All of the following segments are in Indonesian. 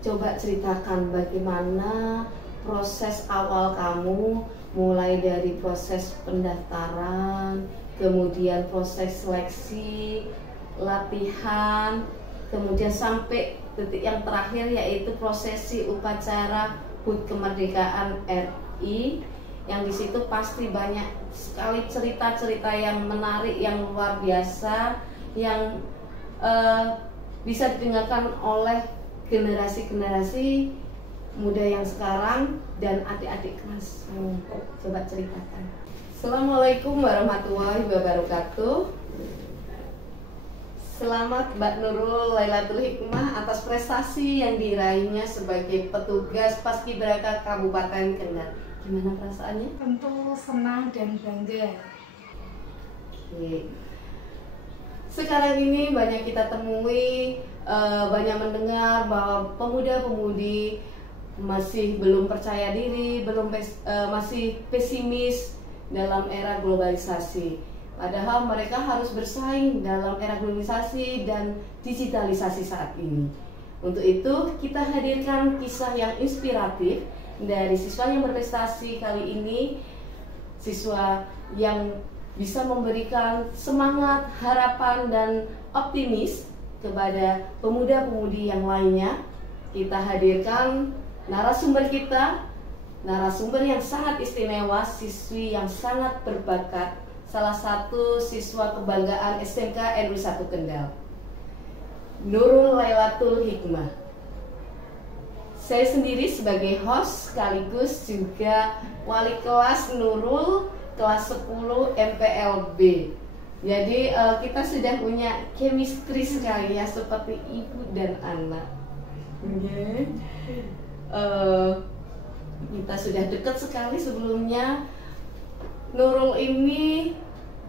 coba ceritakan bagaimana proses awal kamu, mulai dari proses pendaftaran, kemudian proses seleksi, latihan, kemudian sampai titik yang terakhir yaitu prosesi upacara HUT Kemerdekaan RI, yang di situ pasti banyak sekali cerita-cerita yang menarik, yang luar biasa, yang bisa didengarkan oleh generasi-generasi muda yang sekarang dan adik-adik kelas. Coba ceritakan. Assalamualaikum warahmatullahi wabarakatuh. Selamat Mbak Nurul Lailatul Hikmah atas prestasi yang diraihnya sebagai petugas Paskibraka Kabupaten Kendal. Gimana perasaannya? Tentu senang dan bangga. Oke. Sekarang ini banyak kita temui, banyak mendengar bahwa pemuda-pemudi masih belum percaya diri, masih pesimis dalam era globalisasi. Padahal mereka harus bersaing dalam era globalisasi dan digitalisasi saat ini. Untuk itu kita hadirkan kisah yang inspiratif dari siswa yang berprestasi kali ini, siswa yang bisa memberikan semangat, harapan, dan optimis kepada pemuda-pemudi yang lainnya. Kita hadirkan narasumber kita, narasumber yang sangat istimewa, siswi yang sangat berbakat, salah satu siswa kebanggaan SMK NU 1 Kendal, Nurul Lailatul Hikmah. Saya sendiri sebagai host sekaligus juga wali kelas Nurul kelas 10 MPLB. Jadi kita sudah punya chemistry sekali ya, seperti ibu dan anak. Kita sudah dekat sekali sebelumnya. Nurul ini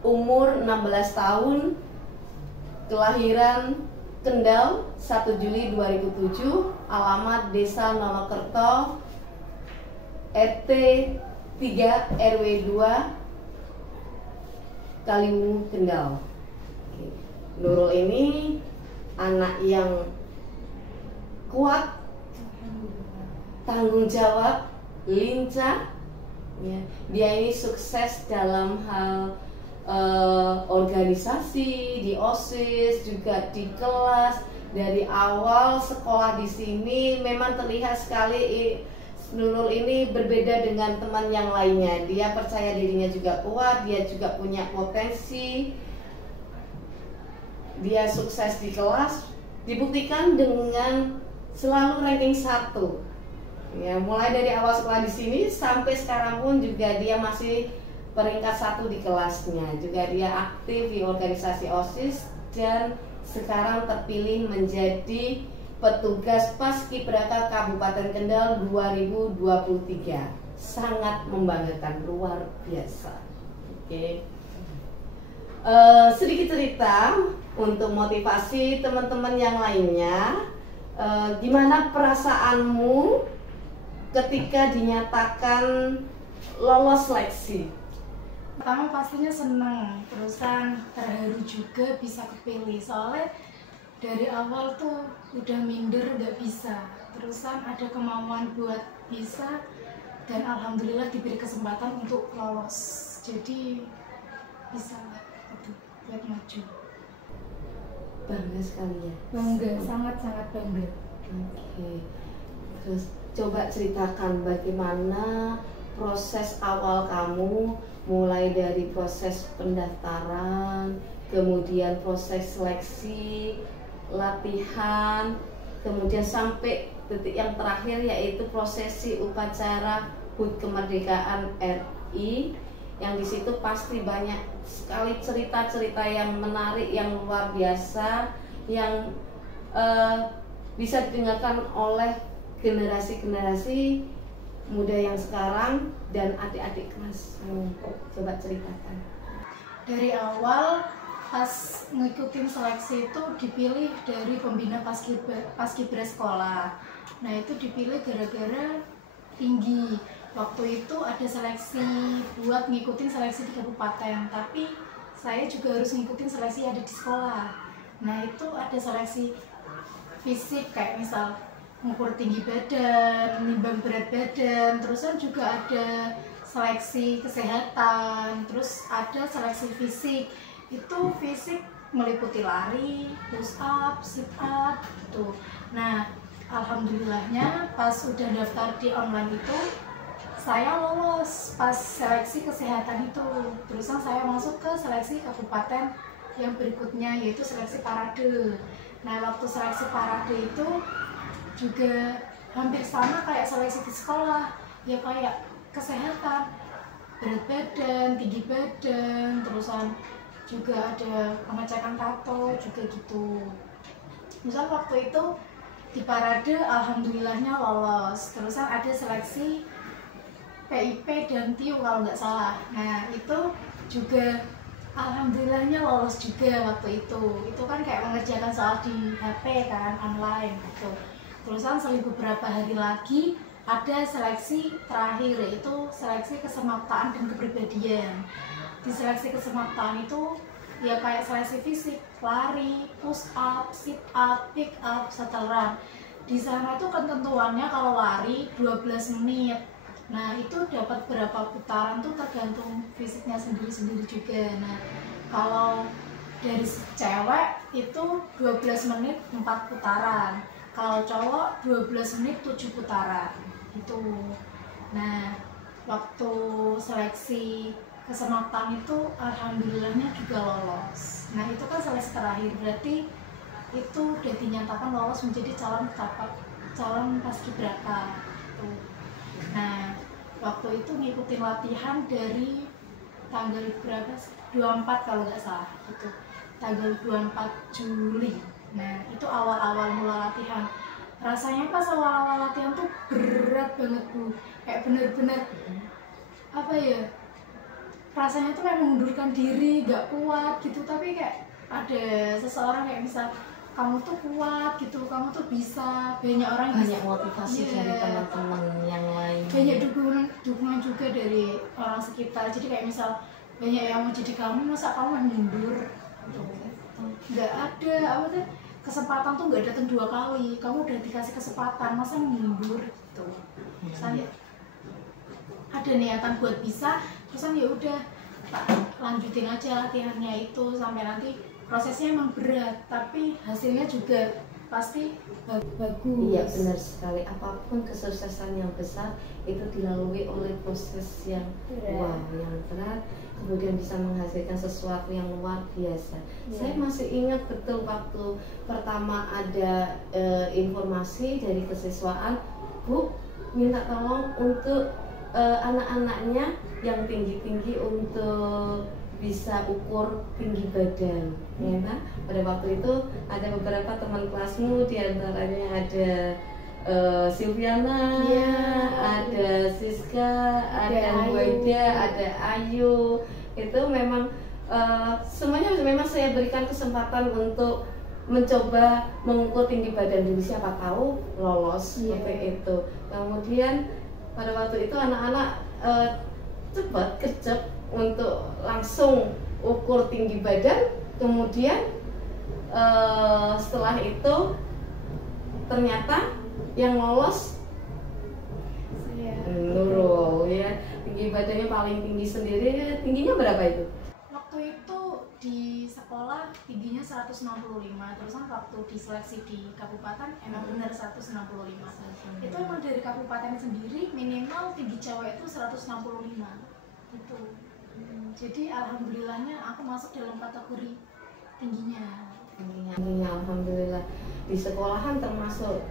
umur 16 tahun, kelahiran Kendal 1 Juli 2007, alamat Desa Nonokerto, RT 3 RW 2 Kaliwungu, Kendal. Nurul ini anak yang kuat, tanggung jawab, lincah. Ya, dia ini sukses dalam hal organisasi, di OSIS, juga di kelas. Dari awal sekolah di sini memang terlihat sekali Nurul ini berbeda dengan teman yang lainnya. Dia percaya dirinya juga kuat, dia juga punya potensi. Dia sukses di kelas, dibuktikan dengan selalu ranking 1. Ya, mulai dari awal sekolah di sini sampai sekarang pun juga dia masih peringkat 1 di kelasnya. Juga dia aktif di organisasi OSIS dan sekarang terpilih menjadi petugas Paskibraka Kabupaten Kendal 2023. Sangat membanggakan, luar biasa. Oke. Sedikit cerita untuk motivasi teman-teman yang lainnya. Gimana perasaanmu ketika dinyatakan lolos seleksi? Pertama pastinya senang, terusan terharu juga bisa kepilih. Soalnya dari awal tuh udah minder nggak bisa, terusan ada kemauan buat bisa, dan alhamdulillah diberi kesempatan untuk lolos. Jadi bisa gitu, buat maju. Bangga sekali ya? Bangga, sangat-sangat bangga. Oke. Terus coba ceritakan bagaimana proses awal kamu, mulai dari proses pendaftaran, kemudian proses seleksi, latihan, kemudian sampai titik yang terakhir yaitu prosesi upacara HUT Kemerdekaan RI, yang di situ pasti banyak sekali cerita-cerita yang menarik, yang luar biasa, yang bisa didengarkan oleh generasi-generasi muda yang sekarang dan adik-adik kelas. Coba ceritakan. Dari awal pas ngikutin seleksi itu dipilih dari pembina paskibra sekolah. Nah itu dipilih gara-gara tinggi. Waktu itu ada seleksi buat ngikutin seleksi di kabupaten, tapi saya juga harus ngikutin seleksi ada di sekolah. Nah itu ada seleksi fisik kayak misal mengukur tinggi badan, nimbang berat badan, terusan juga ada seleksi kesehatan, terus ada seleksi fisik. Itu fisik meliputi lari, push up, sit up gitu. Nah, alhamdulillahnya pas udah daftar di online itu saya lolos pas seleksi kesehatan itu. Terusan saya masuk ke seleksi kabupaten yang berikutnya, yaitu seleksi parade. Nah, waktu seleksi parade itu juga hampir sama kayak seleksi di sekolah, ya kayak kesehatan, berat badan, tinggi badan, terusan juga ada pengecekan tato juga gitu. Misal waktu itu di parade alhamdulillahnya lolos, terusan ada seleksi PIP dan TIU kalau nggak salah. Nah itu juga alhamdulillahnya lolos juga waktu itu kan kayak mengerjakan soal di HP kan, online gitu. Terusan seling beberapa hari lagi ada seleksi terakhir, yaitu seleksi kesemaptaan dan kepribadian. Di seleksi kesemaptaan itu ya kayak seleksi fisik, lari, push up, sit up, pick up, shuttle run. Di sana itu ketentuannya kalau lari 12 menit. Nah itu dapat berapa putaran tuh tergantung fisiknya sendiri-sendiri juga. Nah kalau dari cewek itu 12 menit 4 putaran, kalau cowok 12 menit 7 putaran gitu. Nah waktu seleksi kesemapatan itu alhamdulillahnya juga lolos. Nah itu kan seleksi terakhir, berarti itu udah dinyatakan lolos menjadi calon paskibraka gitu. Nah waktu itu ngikutin latihan dari tanggal berapa sih? 24 kalau nggak salah gitu, tanggal 24 Juli. Nah itu awal-awal mula latihan. Rasanya pas awal-awal latihan tuh berat banget Bu, kayak bener-bener apa ya, rasanya tuh kayak mengundurkan diri, gak kuat gitu. Tapi kayak ada seseorang kayak misal kamu tuh kuat gitu, kamu tuh bisa, banyak orang Banyak bisa, motivasi dari teman-teman yang lain. banyak dukungan juga dari orang sekitar. Jadi kayak misal banyak yang mau jadi kamu, masa kamu mundur gitu. Nggak ada apa tuh, kesempatan tuh nggak datang 2 kali, kamu udah dikasih kesempatan masa mundur gitu. Saya ada niatan buat bisa, terusan ya udah lanjutin aja latihannya itu sampai nanti. Prosesnya emang berat tapi hasilnya juga pasti bagus. Iya benar sekali, apapun kesuksesan yang besar itu dilalui oleh proses yang wow, yang berat, kemudian bisa menghasilkan sesuatu yang luar biasa. Saya masih ingat betul waktu pertama ada informasi dari kesiswaan, Bu minta tolong untuk anak-anaknya yang tinggi-tinggi untuk bisa ukur tinggi badan, ya kan? Pada waktu itu ada beberapa teman kelasmu, diantaranya ada Silviana, ada Siska, ada Waida, ada Ayu. Itu memang semuanya memang saya berikan kesempatan untuk mencoba mengukur tinggi badan dulu, siapa tahu lolos seperti itu. Kemudian pada waktu itu anak-anak cepat gercep untuk langsung ukur tinggi badan. Kemudian setelah itu ternyata yang lolos Nurul ya, tinggi badannya paling tinggi sendiri. Tingginya berapa itu? Waktu itu di sekolah tingginya 165, terus kan waktu diseleksi di kabupaten emang benar 165. Itu emang dari kabupaten sendiri minimal tinggi cewek itu 165 gitu. Jadi alhamdulillahnya aku masuk dalam kategori tingginya. Alhamdulillah. Di sekolahan termasuk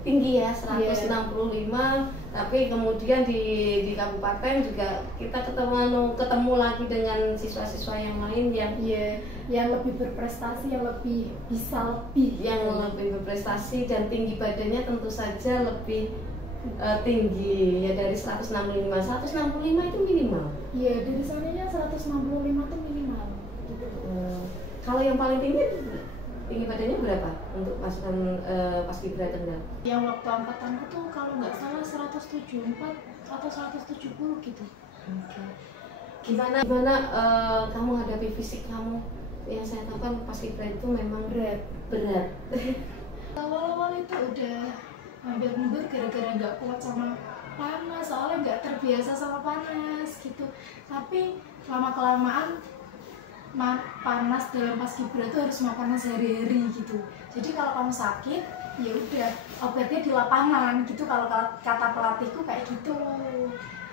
tinggi ya, 165. Tapi kemudian di kabupaten juga kita ketemu lagi dengan siswa-siswa yang lain yang lebih berprestasi, yang lebih bisa lebih berprestasi, dan tinggi badannya tentu saja lebih tinggi ya, dari 165. 165 itu minimal. Iya, dari sananya 165 itu minimal. Kalau yang paling tinggi badannya berapa untuk pasukan paskibra Kendal? Yang waktu angkatanku tuh kalau nggak salah 174 atau 170 gitu. Gimana kamu hadapi fisik kamu? Yang saya tahu kan paskibra itu memang berat. Awal-awal itu udah gara-gara nggak kuat sama panas, soalnya nggak terbiasa sama panas gitu. Tapi lama-kelamaan panas dalam paskibra itu harus makanan sehari-hari gitu. Jadi kalau kamu sakit, ya udah obatnya di lapangan gitu, kalau kata pelatihku kayak gitu.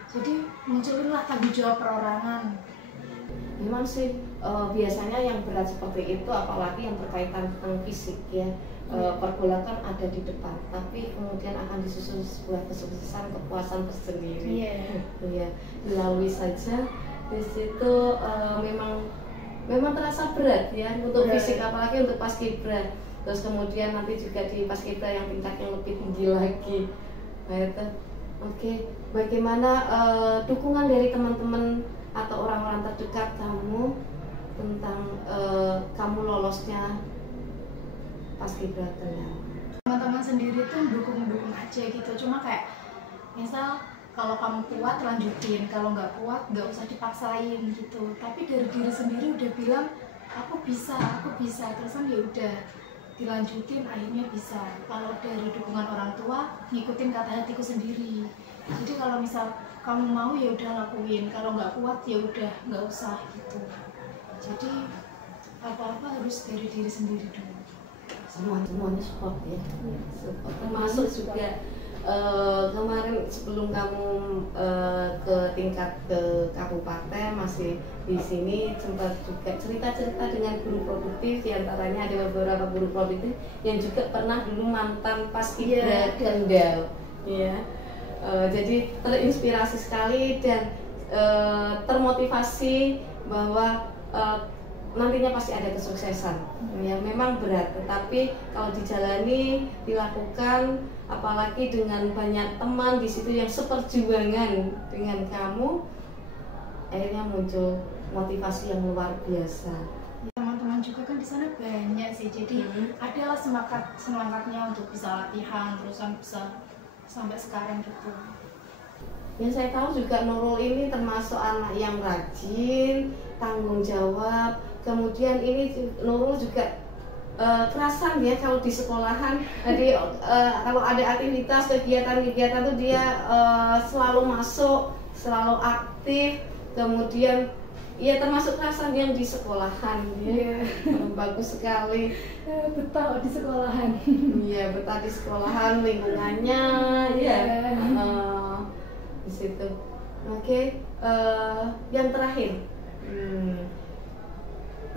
Jadi munculinlah tanggung jawab perorangan. Memang sih biasanya yang berat seperti itu, apalagi yang berkaitan tentang fisik ya, pergolakan ada di depan, tapi kemudian akan disusul sebuah kesuksesan, kepuasan tersendiri. Ya, dilalui saja. Di situ memang terasa berat ya untuk fisik, apalagi untuk paskibra. Terus kemudian nanti juga di paskibra yang tingkat yang lebih tinggi lagi. Nah, itu. Oke, bagaimana dukungan dari teman-teman atau orang-orang terdekat kamu tentang kamu lolosnya paskibra ternyata? Teman-teman sendiri tuh dukung aja gitu, cuma kayak misal kalau kamu kuat lanjutin, kalau nggak kuat nggak usah dipaksain gitu. Tapi dari diri sendiri udah bilang aku bisa, terusan ya udah dilanjutin, akhirnya bisa. Kalau dari dukungan orang tua, ngikutin kata hatiku sendiri. Jadi kalau misal kamu mau ya udah lakuin, kalau nggak kuat ya udah nggak usah gitu. Jadi apa-apa harus dari diri sendiri dulu. Semuanya support ya, support. Termasuk juga kemarin sebelum kamu ke tingkat ke kabupaten, masih di sini sempat juga cerita-cerita dengan guru produktif, diantaranya ada beberapa guru produktif yang juga pernah dulu mantan paskibra Kendal, ya. Jadi terinspirasi sekali dan termotivasi bahwa nantinya pasti ada kesuksesan. Ya, memang berat, tetapi kalau dijalani, dilakukan, apalagi dengan banyak teman di situ yang seperjuangan dengan kamu, akhirnya muncul motivasi yang luar biasa. Teman-teman juga kan di sana banyak sih, jadi adalah semangatnya untuk bisa latihan, terusan bisa sampai sekarang gitu. Yang saya tahu juga Nurul ini termasuk anak yang rajin, tanggung jawab. Kemudian ini Nurul juga kerasan ya kalau di sekolahan. Jadi kalau ada aktivitas kegiatan-kegiatan tuh dia selalu masuk, selalu aktif. Kemudian ya termasuk kerasan yang di sekolahan ya. Bagus sekali. Betah di sekolahan. Iya, betah di sekolahan, lingkungannya ya. Di situ. Oke, yang terakhir.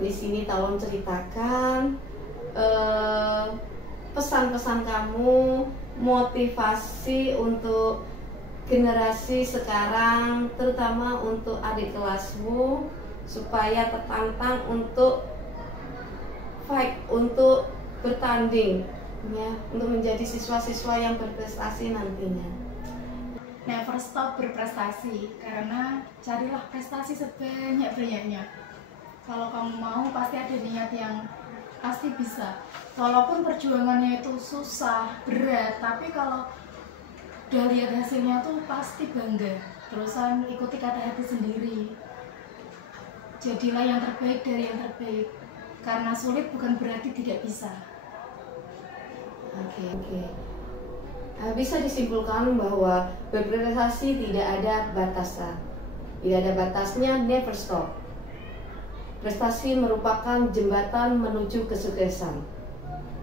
Di sini tolong ceritakan pesan-pesan kamu, motivasi untuk generasi sekarang, terutama untuk adik kelasmu, supaya tertantang untuk fight, untuk bertanding ya, untuk menjadi siswa-siswa yang berprestasi nantinya. Never stop berprestasi, karena carilah prestasi sebanyak-banyaknya. Kalau kamu mau, pasti ada niat yang pasti bisa. Walaupun perjuangannya itu susah, berat, tapi kalau udah lihat hasilnya tuh pasti bangga. Terusan ikuti kata hati sendiri. Jadilah yang terbaik dari yang terbaik. Karena sulit bukan berarti tidak bisa. Oke. Bisa disimpulkan bahwa berprestasi tidak ada batasan. Tidak ada batasnya, never stop. Prestasi merupakan jembatan menuju kesuksesan.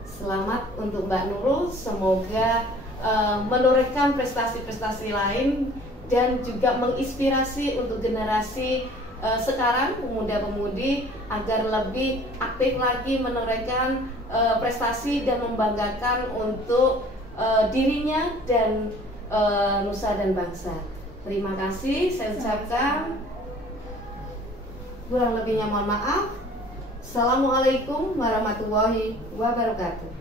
Selamat untuk Mbak Nurul, semoga menorehkan prestasi-prestasi lain dan juga menginspirasi untuk generasi sekarang, pemuda-pemudi, agar lebih aktif lagi menorehkan prestasi dan membanggakan untuk dirinya dan nusa dan bangsa. Terima kasih, saya ucapkan. Kurang lebihnya mohon maaf. Assalamualaikum warahmatullahi wabarakatuh.